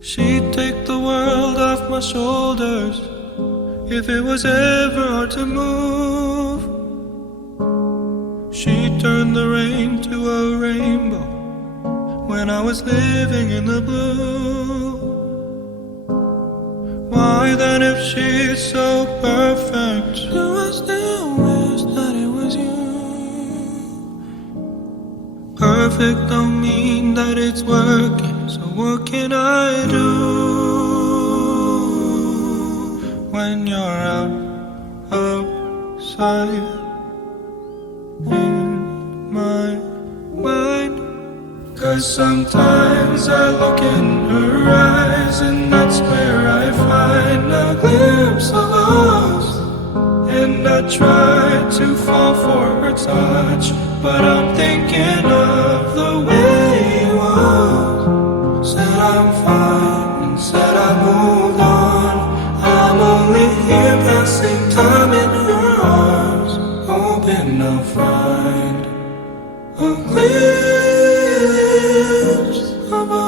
She'd take the world off my shoulders if it was ever hard to move. She'd turn the rain to a rainbow when I was living in the blue. Why then, if she's so perfect, do I still wish that it was you? Perfect don't mean that it's working, so what can I do when you're outside in my mind? 'Cause sometimes I look in her eyes, and that's where I find a glimpse of us. And I try to fall for her touch, but I'm thinking of the way you was. Said I'm fine and said I moved on. I'm only here passing time in her arms, hoping I'll find a glimpse of us.